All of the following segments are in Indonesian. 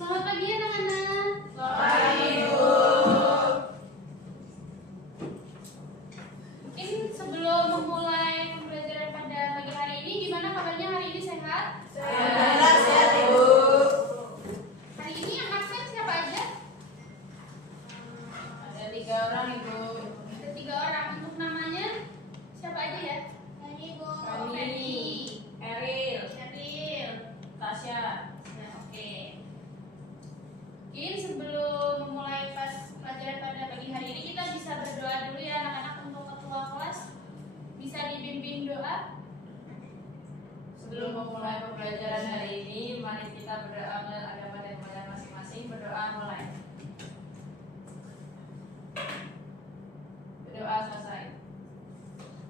Selamat pagi anak-anak. Selamat pagi, Bu. Mungkin sebelum memulai pembelajaran pada pagi hari ini, gimana kabarnya hari ini, sehat? Alhamdulillah sehat, Ibu. Hari ini yang absen siapa aja? Ada 3 orang, Ibu. Ada 3 orang. Untuk namanya siapa aja ya? Ini Bu. Feni, Eril, Sheryl, Tasya. Nah, oke. Mungkin sebelum memulai pelajaran pada pagi hari ini, kita bisa berdoa dulu ya anak-anak. Untuk ketua kelas bisa dibimbing doa. Sebelum memulai pembelajaran hari ini, mari kita berdoa menurut agama dan kepada masing-masing. Berdoa mulai. Berdoa selesai.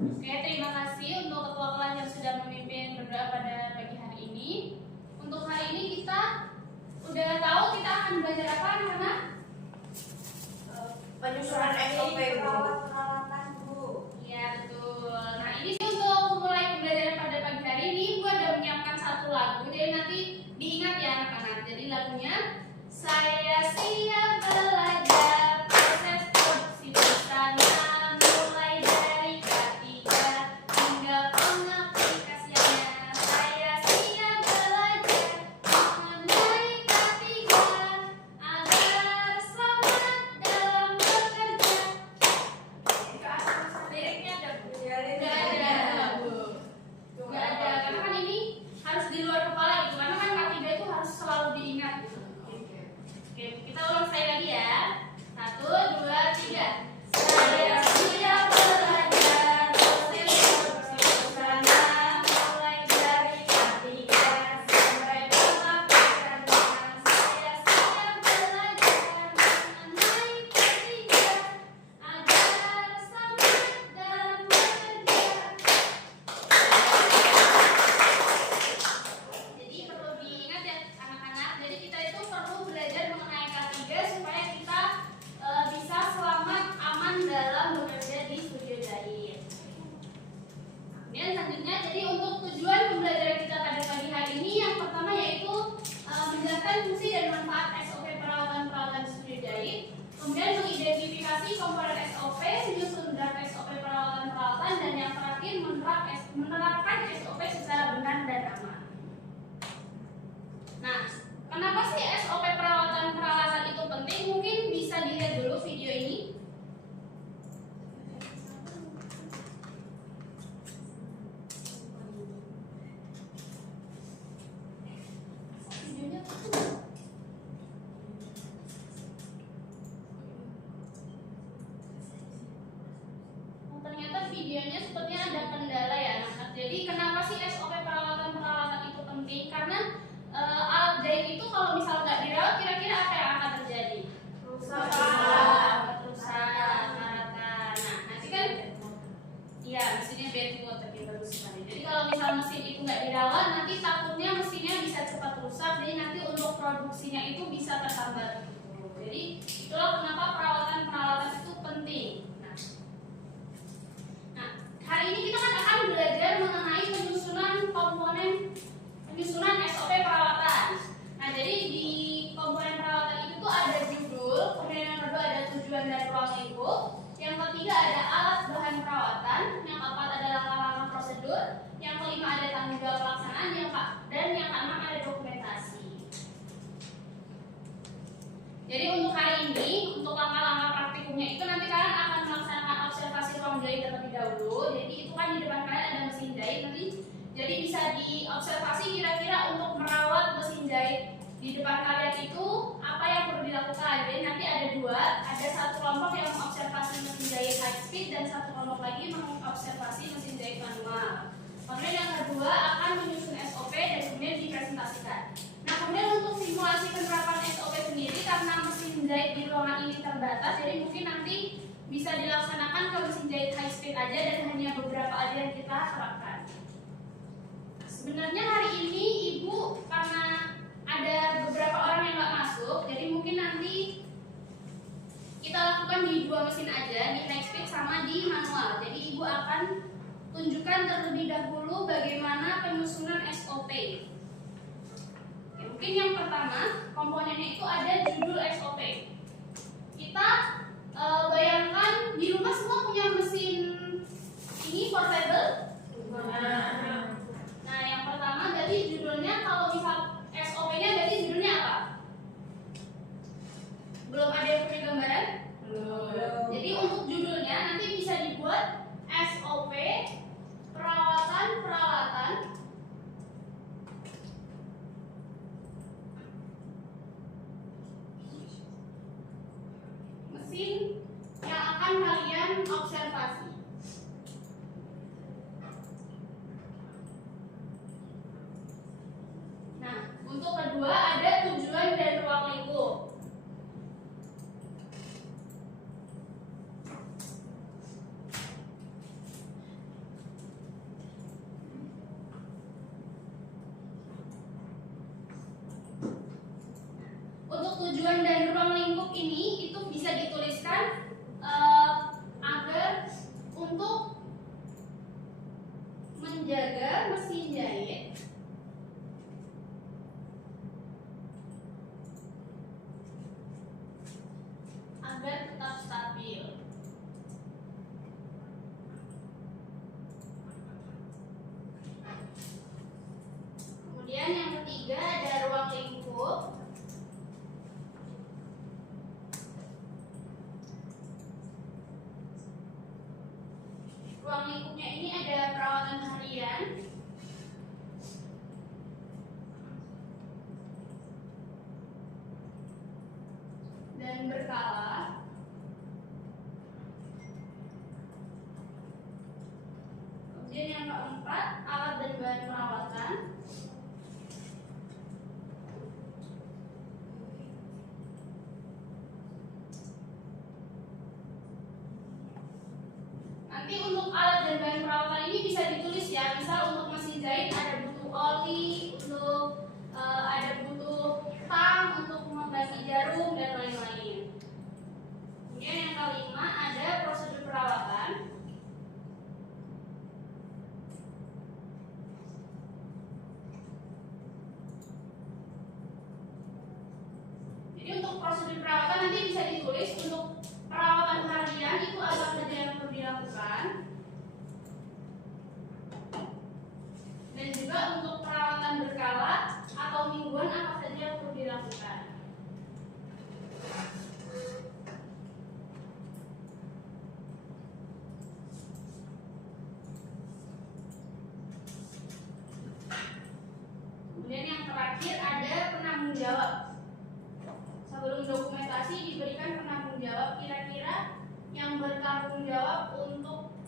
Oke, terima kasih untuk ketua kelas yang sudah memimpin berdoa pada pagi hari ini. Untuk hari ini kita udah tahu kita akan belajar apa anak-anak? Penyusunan SOP, Bu. Iya betul. Nah ini sih untuk memulai pembelajaran pada pagi hari ini, Ibu ada menyiapkan satu lagu. Jadi nanti diingat ya anak-anak. Jadi lagunya Saya Siap Belajar Proses Produksi Pesanan mulai dari K3 hingga pengaplikasiannya. Saya siap belajar mengenai K3 agar selamat dalam bekerja. Liriknya ada Bu? Nggak ada Bu. Nggak ada, karena kan ini harus di luar kepala gitu. Karena kan K3 itu harus selalu diingat gitu. Oke, kita ulang sekali lagi ya. 1, 2, 3. Saya siap belajar proses produksi pesanan mulai dari K3 sampai pengaplikasian. Saya siap belajar mengenai K3 agar selamat dalam bekerja. Jadi perlu diingat ya anak-anak. Jadi kita itu perlu belajar mengenai K3 supaya kita bisa selamat aman dalam bekerja di studio jahit. Kemudian selanjutnya, jadi untuk tujuan pembelajaran kita pada pagi hari ini, yang pertama yaitu menjelaskan fungsi dan manfaat SOP peralatan-peralatan di studio jahit. Kemudian mengidentifikasi komponen SOP, menyusun draft SOP peralatan-peralatan, dan yang terakhir menerapkan SOP secara benar dan aman. Nah, kenapa sih SOP peralatan-peralatan itu penting? Mungkin bisa dilihat dulu video ini. Videonya ternyata videonya sepertinya ada kendala ya anak-anak. Jadi kenapa sih SOP peralatan-peralatan itu penting? Karena alat jahit itu kalau misal nggak dirawat, kira-kira apa yang akan terjadi? Rusak, karatan. Nah, nanti kan, iya mesinnya bad water bagus sekali. Jadi kalau misal mesin itu nggak dirawat, nanti takutnya mesinnya bisa cepat rusak. Jadi nanti untuk produksinya itu bisa terhambat. Jadi itulah kenapa perawatan-peralatan itu penting. Nah, hari ini kita kan akan belajar mengenai penyusunan SOP peralatan. Nah, jadi di komponen peralatan itu tuh ada judul, kemudian yang kedua ada tujuan dan ruang lingkup, yang ketiga ada alat bahan perawatan, yang keempat ada langkah-langkah prosedur, yang kelima ada tanggung jawab pelaksanaan, dan yang keenam ada dokumentasi. Jadi untuk hari ini, untuk langkah-langkah praktikumnya itu nanti kalian akan melaksanakan observasi ruang jahit terlebih dahulu. Jadi itu kan di depan kalian ada mesin jahit nanti. Jadi bisa diobservasi kira-kira untuk merawat mesin jahit di depan kalian itu apa yang perlu dilakukan. Jadi nanti ada ada satu kelompok yang mengobservasi mesin jahit high speed dan satu kelompok lagi mengobservasi mesin jahit manual. Kemudian yang kedua akan menyusun SOP dan kemudian dipresentasikan. Nah, kemudian untuk simulasi penerapan SOP sendiri, karena mesin jahit di ruangan ini terbatas, jadi mungkin nanti bisa dilaksanakan ke mesin jahit high speed aja dan hanya beberapa aja yang kita terapkan. Sebenarnya hari ini Ibu karena ada beberapa orang yang nggak masuk, jadi mungkin nanti kita lakukan di 2 mesin aja, di high speed sama di manual. Jadi Ibu akan tunjukkan terlebih dahulu bagaimana penyusunan SOP. Oke, Mungkin yang pertama, komponennya itu ada judul SOP. Kita bayangkan di rumah semua punya mesin ini portable. Nah, yang pertama berarti judulnya, kalau misal SOP-nya berarti judulnya apa? Belum ada yang punya gambaran? Belum. Jadi untuk judulnya nanti bisa dibuat SOP peralatan mesin yang akan kalian observasi. Nah, untuk kedua ada tujuan dan ruang lingkup. Untuk tujuan dan ruang lingkup ini itu bisa dituliskan agar untuk menjaga mesin jahit agar tetap stabil. Kemudian yang ketiga ada ruang lingkup. Ruang lingkupnya ini ada perawatan harian, dan berkala. Kemudian yang keempat, alat dan bahan perawatan. Nanti untuk alat dan bahan perawatan ini bisa ditulis ya. Misal untuk mesin jahit ada butuh oli, untuk ada butuh tang untuk mengganti jarum dan lain-lain. Kemudian yang kelima ada prosedur perawatan. Jadi untuk prosedur perawatan nanti bisa ditulis untuk perawatan harian itu apa saja yang perlu dilakukan, dan juga untuk perawatan berkala atau mingguan apa saja yang perlu dilakukan. Kemudian yang terakhir ada penanggung jawab. Sebelum dokumentasi diberikan penanggung jawab, kira-kira yang bertanggung jawab untuk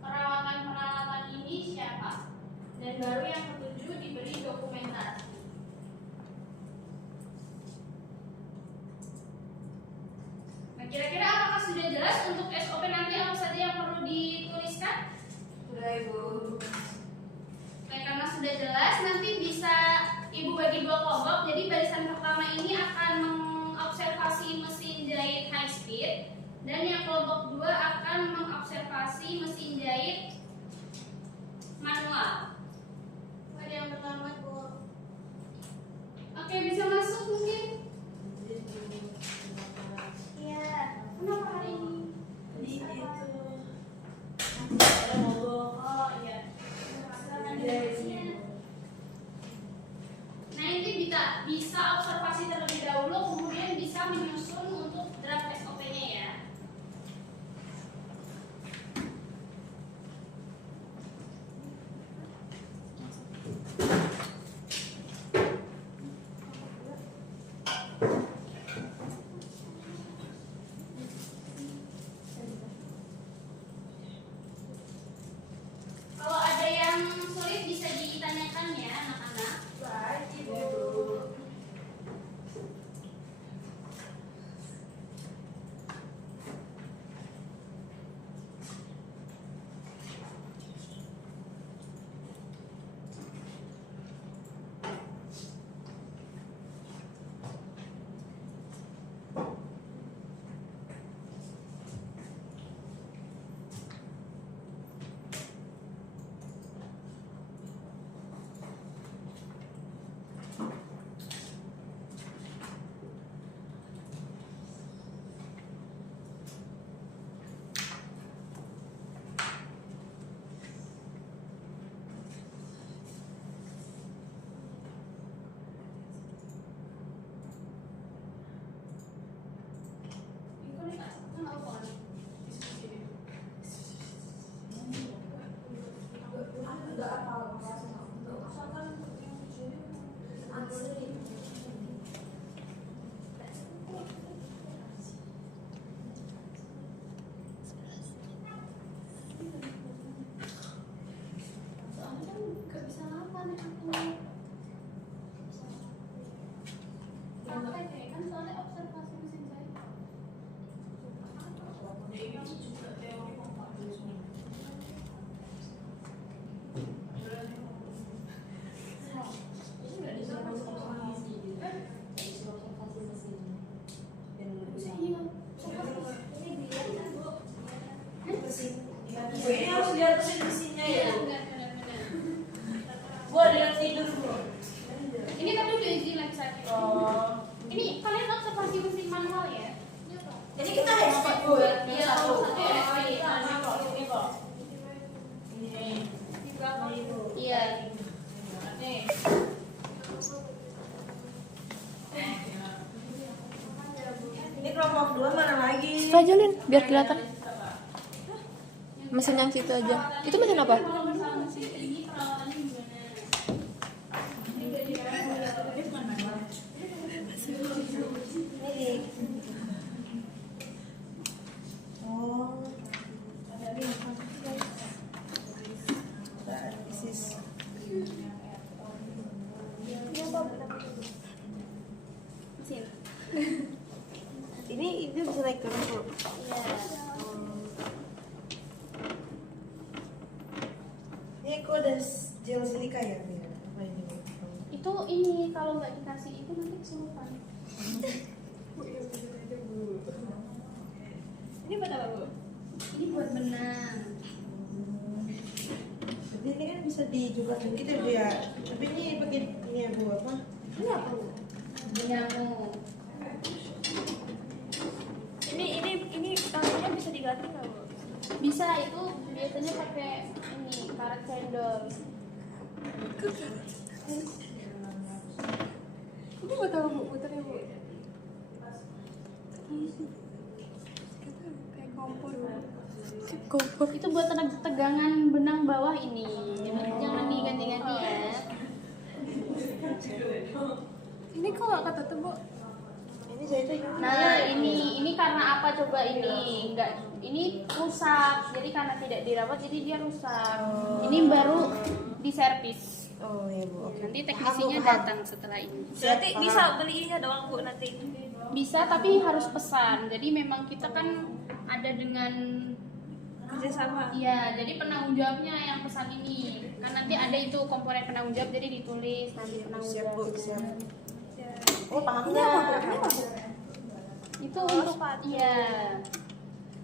perawatan peralatan ini siapa? Dan baru yang ketujuh diberi dokumentasi. Nah, kira-kira apakah sudah jelas untuk SOP nanti apa saja yang perlu dituliskan? Sudah, Ibu. Oke, karena sudah jelas, nanti bisa Ibu bagi dua kelompok. Jadi barisan pertama ini akan mengobservasi mesin jahit high speed, dan yang kelompok dua akan mengobservasi mesin jahit manual. Ada yang pertama, Bu? Oke, bisa masuk mungkin? Iya. Kenapa hari ini? Di Apa? itu ada mogok. Oh iya. Silakan Iya, duduk. iya. Nah, ini bisa observasi terlebih dahulu, kemudian bisa menyusun untuk draft SOP-nya ya. Kalau ada yang sulit bisa ditanyakan ya anak-anak. Baik, Ibu. kan soalnya observasi mesin jahit. Ini harus lihat mesinnya ya. Benar-benar. Bu ada yang tidur bu. Ini tapi udah izin lagi sakit. Oh. Ini kalian observasi mesin manual ya? Iya Pak. Jadi kita headset bu ya. Iya, Satu. satu headset. Ini kok. Ini kok. Ini. Di belakang. Iya. Nih. Ini kelompok 2 mana lagi? Situ aja Lin, biar kelihatan. Mesin yang situ aja. Itu mesin apa? Kalau misalnya mesin ini perawatannya gimana? Ini. Oh. This is. Mesin. Ini bisa naik turun bu. Iya. Ini kok ada gel silika ya? Apa ini? Itu ini kalau nggak dikasih itu nanti kesurupan. Ini buat apa bu? Ini buat benang. Jadi ini kan bisa dijual gitu bu ya. Tapi ini pakai ini ya bu apa? Ini apa bu? Nyamuk. Ini tangannya bisa diganti nggak bu? Bisa itu biasanya pakai ini karet cendol. Ini buat apa bu? Putarnya bu? Kayak kompor. Itu buat tegangan benang bawah ini. Jangan diganti-ganti ya. Ini kok nggak ketutup bu? Ini saya tuh Nah ini karena apa coba ini ini rusak. Jadi karena tidak dirawat jadi dia rusak. Ini baru diservis. Oh ya bu. Oke. Nanti teknisinya datang setelah ini. Berarti bisa belinya doang bu nanti? Bisa tapi harus pesan. Jadi memang kita kan ada dengan Kerjasama. iya, jadi penanggung jawabnya yang pesan ini. Kan nanti ada itu komponen penanggung jawab jadi ditulis nanti penanggung Siap bu, jawab. siap. Ya. Oh paham nggak? Itu untuk sepatu. iya.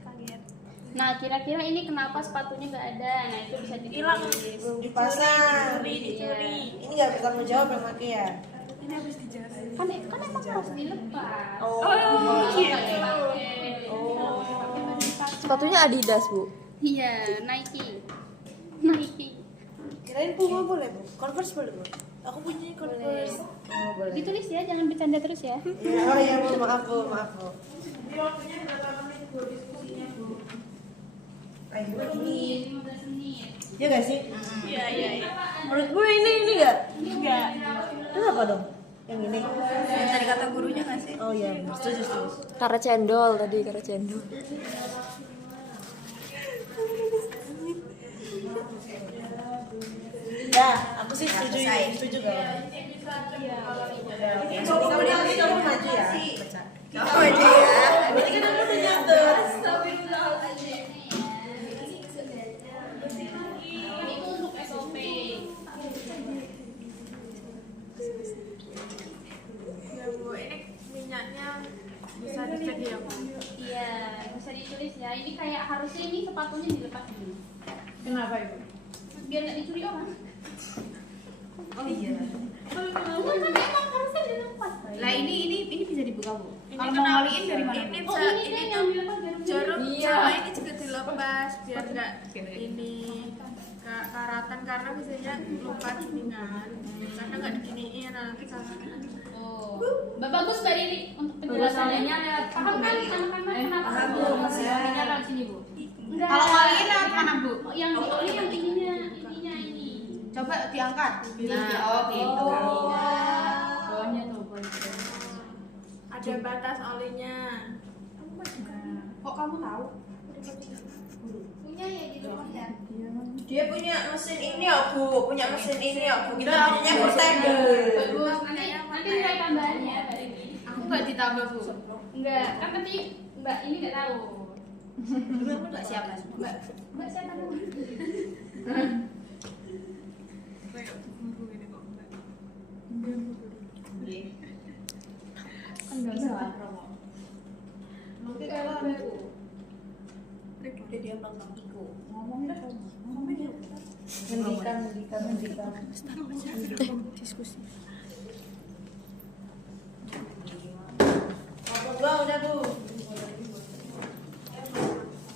Kaget. Nah, kira-kira ini kenapa sepatunya nggak ada? Nah, itu bisa Hilang. ditulis. Belum dipasang. Dicuri. Ini nggak bertanggung jawab yang pakai ya? Ini habis dijarah. Kan emang harus dilepas. Oh. gitu. Oh. Sepatunya Adidas, Bu. Iya, Nike. Nike. Kirain Puma boleh bu? Converse boleh bu? Aku punya Converse. Oh boleh. Ditulis ya, jangan bercanda terus ya. Ya, oh ya bu, maaf bu, maaf bu. Kayak gini. 15 menit. Ya nggak sih? Iya iya. Menurut gue ini nggak? Enggak. Itu apa dong? Yang ini? Yang tadi kata gurunya nggak sih? Oh iya, setuju setuju. Karet cendol tadi, karet cendol. Ya, aku sih setuju ini, setuju gak? Kamu nanti kamu maju ya? Kamu maju ya? Berarti kan aku udah nyatet. Itu untuk SOP. Ya bu, ini minyaknya bisa dicek ya bu. Iya, bisa ditulis ya. Ini kayak harusnya ini sepatunya dilepas dulu. Kenapa ibu? Biar nggak dicuri orang. Oh iya. Enggak kan emang harusnya dilepas. Lah ini bisa dibuka bu. Ini Kalau kenapa- mau ngaliin dari mana? Ini Oh, bisa, ini ini yang tuh dilepas jarum. jarum Iya. sama ini juga dilepas biar nggak ini karatan karena biasanya lupa gini kan karena nggak diginiin nanti karatan. Oh. Bagus Mbak Riri untuk penjelasannya. Paham kan anak-anak kenapa? Paham bu. Ini lewat sini bu. Enggak. Kalau ngaliin lewat mana bu? Yang di oli yang ininya ini. Coba diangkat. Nah, oh gitu. Bawahnya tuh bawahnya. Ada batas olinya. Kok kamu tahu? Punya ya di rumah ya. Dia punya mesin ini ya bu, punya mesin ini ya bu. Kita punya portable. Bagus. Nanti nilai tambahannya Mbak Riri. Aku nggak ditambah Bu? Enggak, kan tadi Mbak ini nggak tahu. Mbak siapa? Mbak siapa namanya? Kayak guru ini kok Mbak. Kan nggak usah promo. Mungkin kalau Udah dia belum Iko. Ngomongnya mendikan. Diskusi. Apa udah Bu?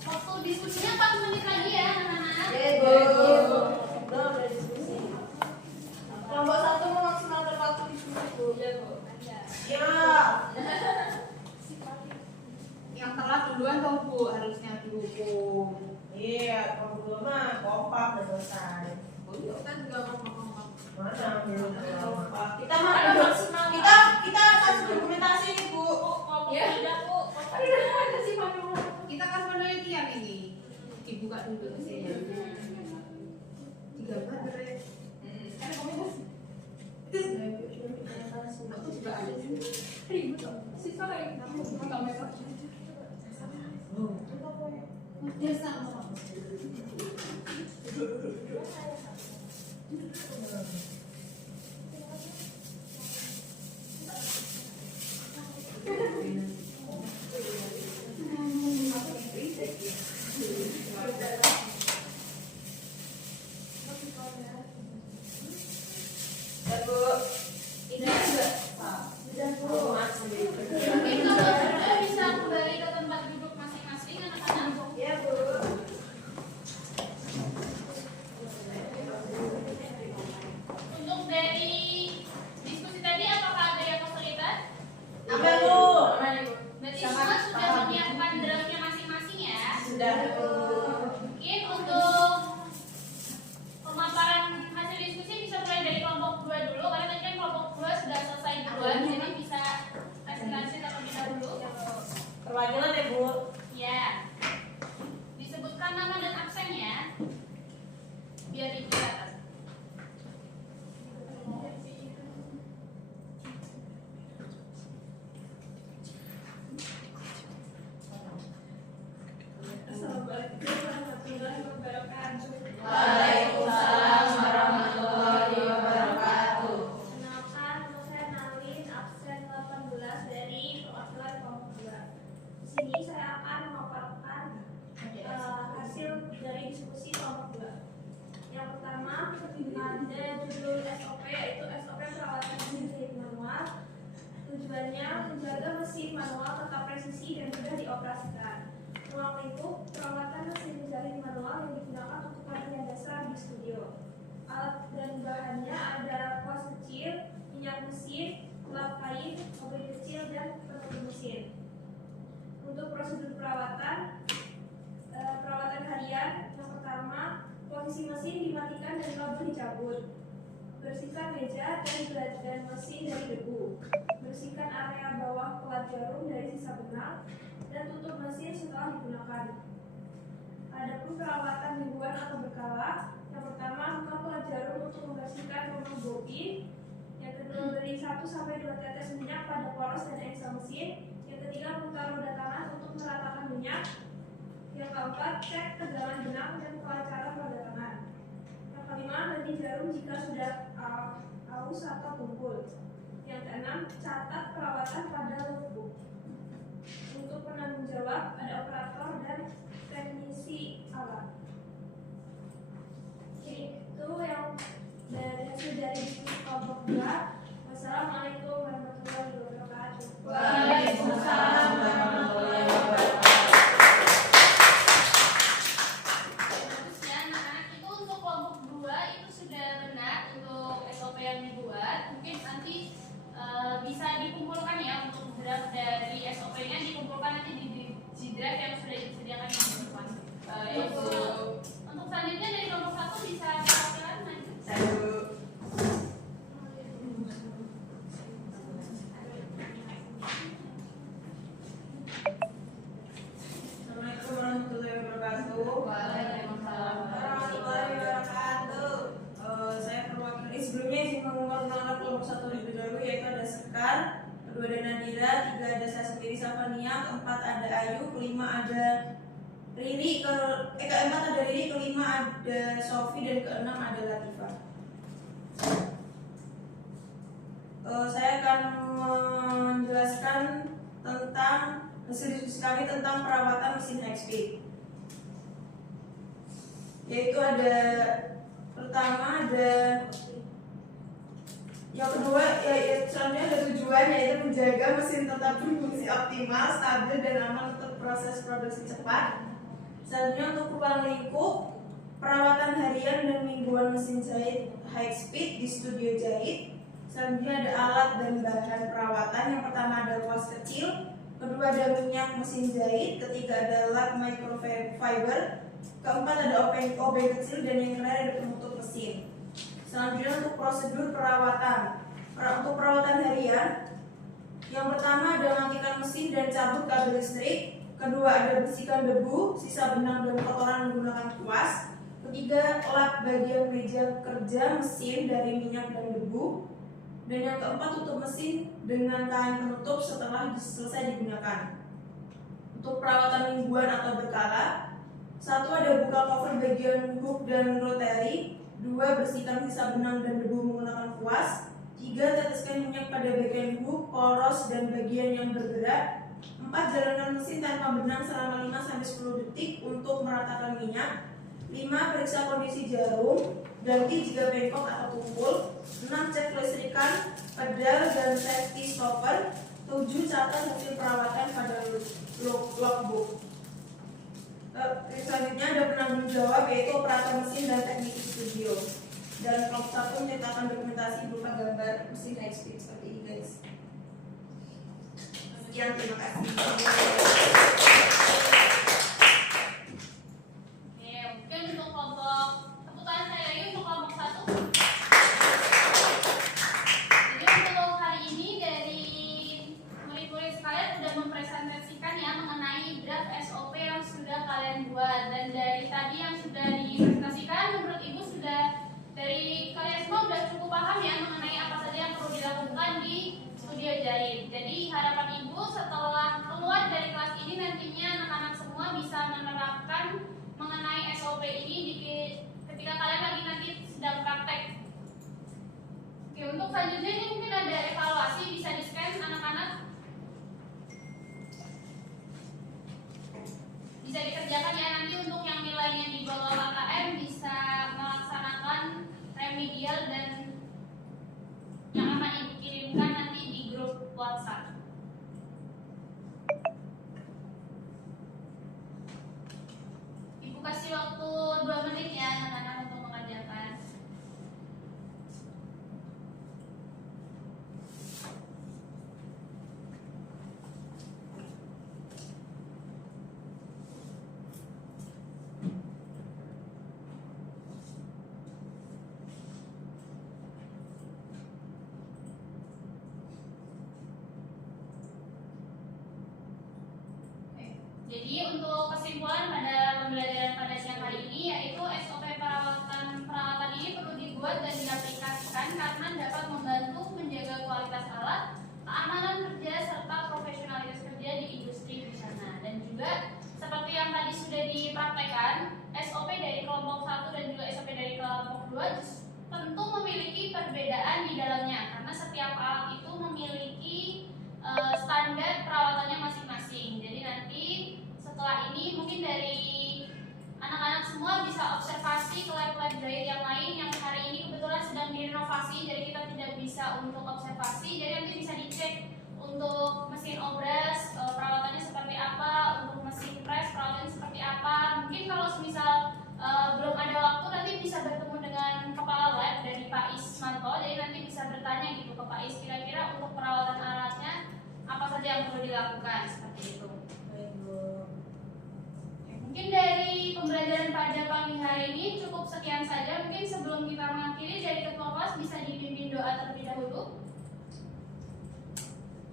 Waktu diskusinya 4 menit lagi ya anak-anak. Udah diskusi. Kelompok 1 memaksimalkan waktu diskusi Bu. Iya Bu. Ya. Yang telat duluan dong Bu, harusnya dihukum. Iya, kalau dulu mah kompak udah selesai. Oh iya kan juga ngomong-ngomong. Mana belum kompak. Kita mah Ada udah- maksimal. kita kasih dokumentasi nih Bu. Ya. Tidak, Bu. Ada sih manual. Kita kan penelitian ini. Dibuka dulu mesinnya. Digambar keren. Ada komunitas. Aku juga ada sih. Ribut dong. Siswa kayak aku cuma kamera. Dia sama. Ya Bu. Ini juga. Mungkin kalau sudah bisa kembali ke tempat duduk masing-masing anak-anak. Ya Bu. Untuk dari diskusi tadi apakah ada yang kesulitan? Apa Bu? Berarti semua sudah menyiapkan draftnya masing-masing ya. Sudah Bu. Mungkin untuk pemaparan hasil diskusi bisa mulai dari kelompok 2 dulu karena tadi kan kelompok 2 sudah selesai duluan, jadi bisa kasih terlebih dahulu. Perwakilan ya Bu. Ya. Disebutkan nama dan absen ya. Biar dicatat. Waalaikumsalam warahmatullahi wabarakatuh. Kenalkan, saya Nalin, absen 18 dari perwakilan kelompok 2. Di sini saya akan memaparkan hasil dari diskusi kelompok 2. Yang pertama, ada judul SOP, yaitu SOP perawatan mesin jahit manual. Tujuannya menjaga mesin manual tetap presisi dan mudah dioperasikan. Ruang lingkup perawatan mesin jahit manual yang digunakan untuk pelatihan dasar di studio. Alat dan bahannya ada kuas kecil, minyak mesin, lap kain, mobil kecil, dan penutup mesin. Untuk prosedur perawatan, perawatan harian yang pertama, posisi mesin dimatikan dan kabel dicabut. Bersihkan meja dan mesin dari debu. Bersihkan area bawah pelat jarum dari sisa benang dan tutup mesin setelah digunakan. Adapun perawatan mingguan atau berkala, yang pertama buka pelat jarum untuk membersihkan rumah bobin. Yang kedua beri 1 sampai 2 tetes minyak pada poros dan engsel mesin. Yang ketiga putar roda tangan untuk meratakan minyak. Yang keempat cek tegangan benang dan kelancaran roda tangan. Yang kelima ganti jarum jika sudah aus atau tumpul. Yang keenam catat perawatan pada logbook. Untuk penanggung jawab ada operator dan teknisi alat. Itu yang dari hasil dari diskusi kelompok 2. Wassalamualaikum warahmatullahi wabarakatuh. Waalaikumsalam warahmatullahi wabarakatuh. Bagus ya anak-anak, itu untuk kelompok 2 itu sudah benar untuk SOP yang dibuat. Mungkin nanti bisa dikumpulkan ya untuk draft dari SOP-nya, dikumpulkan nanti di draft yang sudah disediakan di depan. Untuk selanjutnya dari kelompok 1 bisa silakan maju. Saya Bu. Assalamualaikum warahmatullahi wabarakatuh. Waalaikumsalam. Warahmatullahi wabarakatuh. Saya perwakilan sebelumnya izin mengumumkan kelompok 1 terlebih dahulu, yaitu ada Sekar, kedua ada Nadira, tiga ada saya sendiri Safania, keempat ada Ayu, kelima ada Riri, keempat ada Riri, kelima ada Sofi, dan keenam ada Latifah. Saya akan menjelaskan tentang hasil diskusi kami tentang perawatan mesin high speed. Yaitu ada pertama ada yang kedua selanjutnya ada tujuan, yaitu menjaga mesin tetap berfungsi optimal, stabil, dan aman untuk proses produksi cepat. Selanjutnya untuk ruang lingkup, perawatan harian dan mingguan mesin jahit high speed di studio jahit. Selanjutnya ada alat dan bahan perawatan. Yang pertama ada kuas kecil, kedua ada minyak mesin jahit, ketiga ada lap microfiber, keempat ada obeng kecil, dan yang terakhir ada penutup mesin. Selanjutnya untuk prosedur perawatan. Untuk perawatan harian, yang pertama ada matikan mesin dan cabut kabel listrik. Kedua ada bersihkan debu, sisa benang dan kotoran menggunakan kuas. Ketiga, lap bagian meja kerja mesin dari minyak dan debu. Dan yang keempat, tutup mesin dengan kain penutup setelah selesai digunakan. Untuk perawatan mingguan atau berkala, satu ada buka cover bagian hook dan rotary. Dua, bersihkan sisa benang dan debu menggunakan kuas. Tiga, teteskan minyak pada bagian hook, poros, dan bagian yang bergerak. Empat, jalankan mesin tanpa benang selama 5-10 detik untuk meratakan minyak. 5, periksa kondisi jarum, ganti jika bengkok atau tumpul. 6, cek kelistrikan, pedal, dan safety stopper. 7, catat hasil perawatan pada logbook. Selanjutnya ada penanggung jawab, yaitu operator mesin dan teknik studio. Dan kelompok 1 menceritakan dokumentasi berupa gambar mesin high speed seperti ini, guys. Sekian, terima kasih. Oke, mungkin untuk kelompok, tepuk tangan saya lagi untuk kelompok 1. Jadi untuk hari ini dari murid-murid sekalian sudah mempresentasikan ya mengenai draft SOP yang sudah kalian buat. Dan dari tadi yang sudah dipresentasikan, menurut Ibu sudah dari kalian semua sudah cukup paham ya mengenai apa saja yang perlu dilakukan di studio jahit. Jadi harapan Ibu setelah keluar dari kelas ini nantinya anak-anak semua bisa menerapkan mengenai SOP ini ketika kalian lagi nanti sedang praktek. Oke, untuk selanjutnya ini mungkin ada evaluasi, bisa di-scan anak-anak. Bisa dikerjakan ya, nanti untuk yang nilainya di bawah KKM bisa melaksanakan remedial dan yang akan Ibu kirimkan nanti di grup WhatsApp. Ibu kasih waktu 2 menit ya anak-anak untuk mengerjakan. Jadi untuk kesimpulan pada pembelajaran pada siang hari ini, yaitu SOP peralatan ini perlu dibuat dan diaplikasikan karena dapat membantu menjaga kualitas alat, keamanan kerja, serta profesionalitas kerja di industri di sana. Dan juga seperti yang tadi sudah dipraktekkan, SOP dari kelompok 1 dan juga SOP dari kelompok 2 tentu memiliki perbedaan di dalamnya karena setiap alat itu memiliki standar perawatannya masing-masing. Jadi nanti setelah ini mungkin dari anak-anak semua bisa observasi ke lab-lab jahit yang lain yang hari ini kebetulan sedang direnovasi, jadi kita tidak bisa untuk observasi. Jadi nanti bisa dicek untuk mesin obras perawatannya seperti apa, untuk mesin press perawatannya seperti apa. Mungkin kalau semisal belum ada waktu nanti bisa bertemu dengan kepala lab dari Pak Ismanto, jadi nanti bisa bertanya gitu ke Pak Is kira-kira untuk perawatan alatnya apa saja yang perlu dilakukan seperti itu. Mungkin dari pembelajaran pada pagi hari ini cukup sekian saja. Mungkin sebelum kita mengakhiri, dari ketua kelas bisa dipimpin doa terlebih dahulu.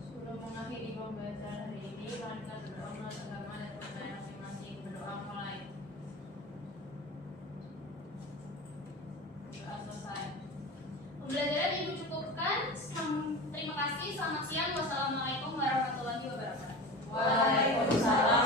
Sebelum mengakhiri pembelajaran hari ini, mari kita berdoa menurut agama dan kepercayaan masing-masing. Berdoa mulai. Doa selesai. Pembelajaran Ibu cukupkan. Terima kasih. kasih. Selamat siang. Wassalamualaikum warahmatullahi wabarakatuh. Waalaikumsalam